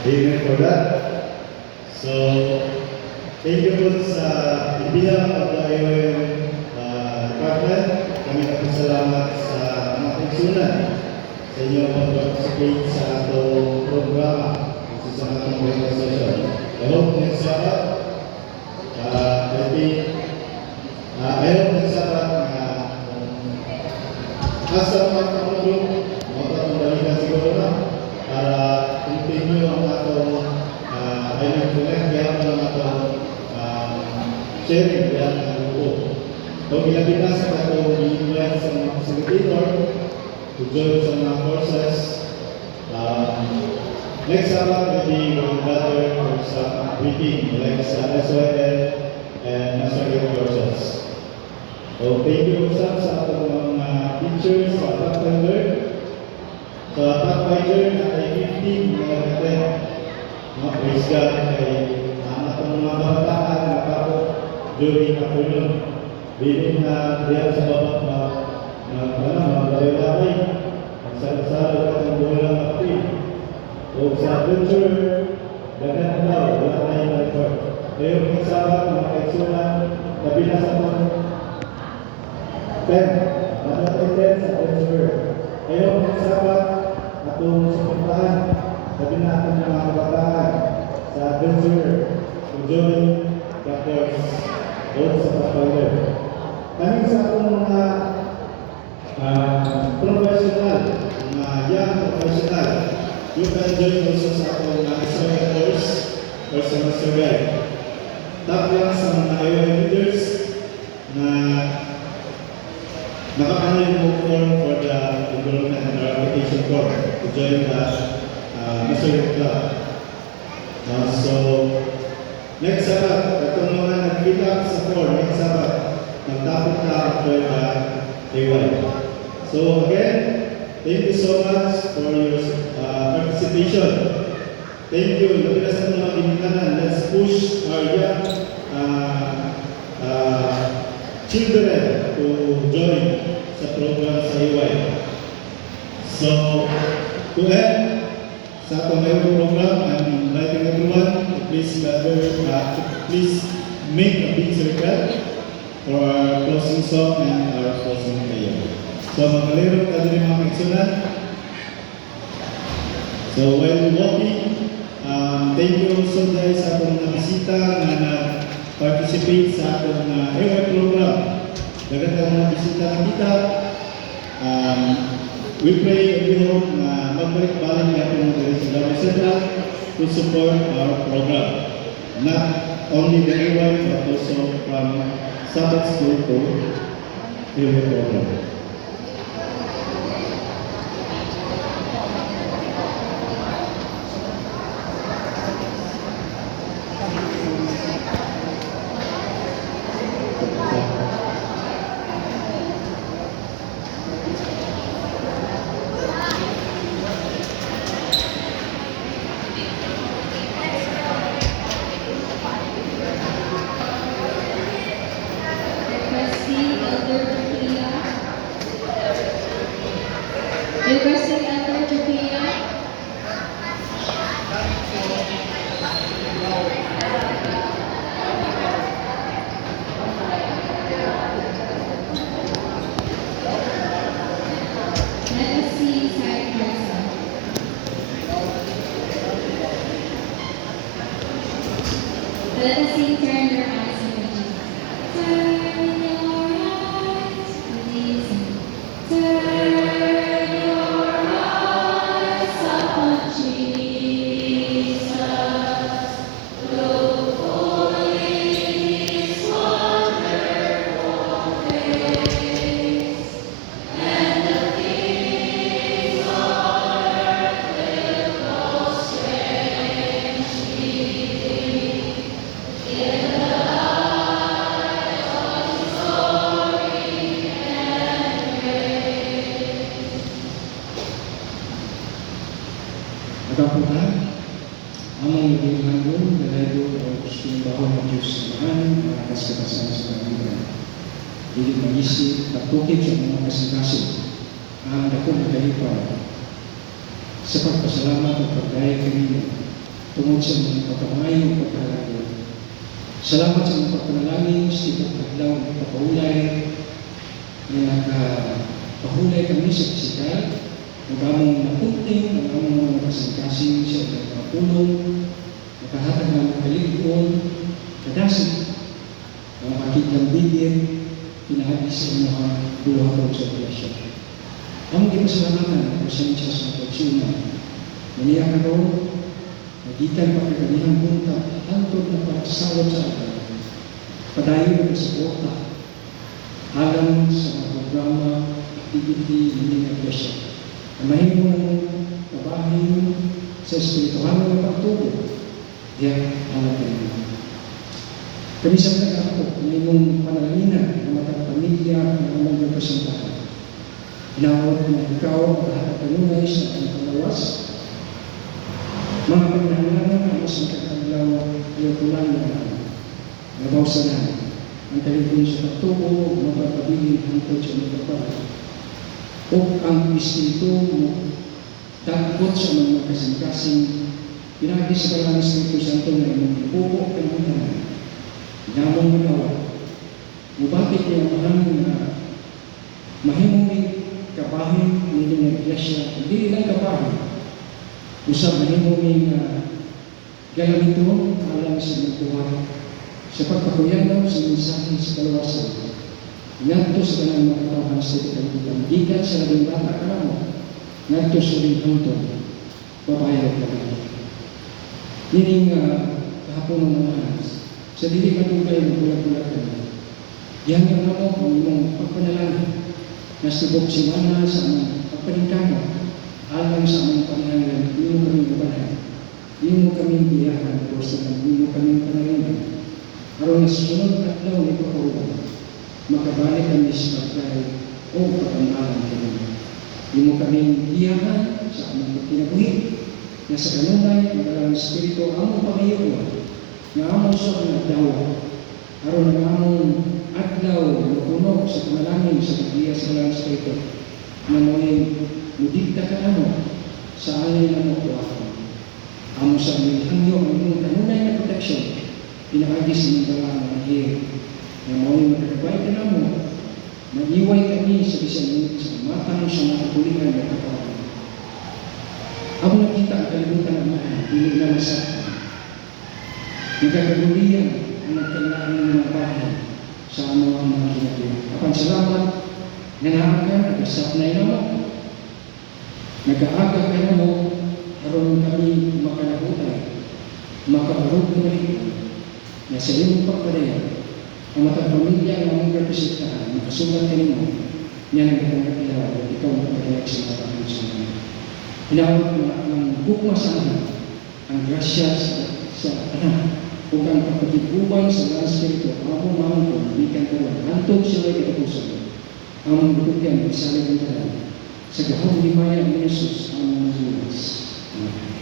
Amen for that. So, thank you po sa ibiang of the IOM department. Kami nagpasalamat sa mga kaigsunan sa inyong pag-participate sa atong programa sa atong breakfast session. I hope next Sabbath, I hope next Sabbath na asa mga kapatid, mga balikan siguro na para continue ang atong IOM Connect, kaya ang atong sharing yan ang grupo. So, ginagina sa atong i-invite sa mga facilitator to join sa mga courses. Next Sabbath, maybe we'll gather for some reading like sa SYL and National courses. So, thank you sa atong mga teachers, sa Pathfinder. Sa Pathfinder, natay 15 mga katen. Mga praise God kay atong mga kabataan na kako during afternoon. Bilin na diyan sa baba mga lalaki. Magsasalo ka ng bulang active. O sa future, dagat na daw, wala tayong record. Pero kung Sabbath, mga kaigsunan, kabila sa mga 10. Dapat 10 sa future. Pero kung Sabbath, atong suportahan, sabi na atong mga kabataan sa adventure, to join the course, doon sa Pathfinder. Kami sa atong mga professional, mga young professional, you can join also sa atong SYL course or sa Master Guide. Tap lang sa mga IOM leaders na nakapanood mo form for the enrollment and application form to join the Master Guide Club. So, next Sabbath, itong mga nag-fill up sa form, next Sabbath, nagtapos na after the AY. So again, thank you so much for your participation. Thank you. Lapit sa mga ginikanan, let's push our young children to join sa program sa AY. So, to end sa atong program, I'm inviting everyone to please gather, please make a big circle for our closing song and our closing prayer. So, magalero ka din mga kaigsunan. So, while walking, thank you also guys sa atong bisita na nag-participate sa atong AY program. Dagat ang mga bisita na kita. We pray and we hope na magbalik-balik na itong Davao Central to support our program. Not only the AY but also from Sabbath School to AY program. Requesting Elder Jupia. Let us see side person. Let us see turn your eyes on Jesus. Turn your eyes on Jesus. Turn your eyes upon Jesus. Look full in His wonderful face, and the kings on earth will go strangely in the light of His glory and grace. Nagapunta, among naging hanggang dalayo o simbahon ng Diyos naman mga kasikasan sa kanila. Hindi mag-isip, pagtukit sa mga kasikasin ang dakong nagalipaw sa pagpasalamat at pagdaya kanina tungod sa mga pagkamayo o pagkalago. Salamat sa mga pagpanalangin sa ibang adlaw ng pagpahulay na nakapahulay kami sa pisikal, ang among napunting, ang among mga kasing-kasing sa mga pulong, nakahatag ng mga kaligpon, kadasig, ang makikitang bibir, pinahagi sa mga buhaw sa piyasya. Ang ipasalamatan, pasensya sa pagsunan, maniyak ako, magitan pa kaganihan punta, hantod na pagsawat sa akin, padayon na suporta, alam sa mga programa, activity, ng mga piyasya. Amahin mo ng kabahin sa espiritual na pagtubo, diyan ang ating kami sa mga ako, na imong panalangina ng mga pamilya ng mga representahan. Inaawat na ikaw ang lahat ng kanunay sa ating panglawas. Mga pagnahangalan na mas makakaglaw ay kulang na nabaw sa namin. Ang kalibin sa pagtubo, mapapabilin hangtod sa mga kapal. O ang Espiritu mo dagkot sa mga kasing-kasing pinagi sa kalang Espiritu Santo na imong ipupo ka ng tanan. Namong magawa. Mubakit niya maraming na mahimuming kapahin nito ng iglesia. Hindi lang kapahin. Usap mahimuming galamito alang sa magkuha sa pagpakuyan sa mensahe sa kalawasan. Ngadto sa kanang mga katawan sa ikaw gikan sa labing bata ka mo. Ngadto sa labing hantod. Papayag ka lang. Nining kahapon ng mga anas. Sa dili matugay ng bulat-bulat ka na. Yan ang mo ang imong pagpanalangin na subok si Mana sa aming pagpaningkano alang sa aming pangalan, hindi mo kami mabahay. Hindi mo kami biyahan o sa hindi mo kami panalangin. Aron na sunod at daw ni Pagkakulang, makabalik kami sa pagkay o pagkamalan kami. Hindi mo kami biyahan sa aming pagkinabuhi na sa kanunay ang dalang Espiritu among pamahiyon na among sa nagdawa, aron ang among adlaw na puno sa panalangin sa pagdiya sa dalang Espiritu, na mo'y mudikta ka sa alay na mo kuwako. Amo sa aming hangyo ang imong kanunay na proteksyon, pinaagi sa mga dalang na hiyay, na mo'y magkakabay ka mo, mag-iway kami sa bisan sa matang sa mga kapulikan na katawan. Amo nakita ang kalibutan ng mga hindi na masaktan. Nagkakagulian ang nagkailangan ng mga bahay sa mga ginagawa. Apan salamat, nanaagan, nagkasap na ino mo. Nag-aaga ka na mo, aron kami makalahutay, makabarog na rin, na sa iyong pagpadaya, ang matang pamilya ng mga representahan, makasulat ka mo, niya nagkakakilaw, ikaw magpadayak sa mga pagkakulang. Hinawag na ang bukma sa anak, ang grasya sa anak, ug ang pagpagiguban sa mga Espiritu, ako maangkon, bikan kawan, hantog siya ay katapusan. Ang bukyan, isalig ang talan, sa gahong limaya ng Jesus, ang mga lunas. Amen.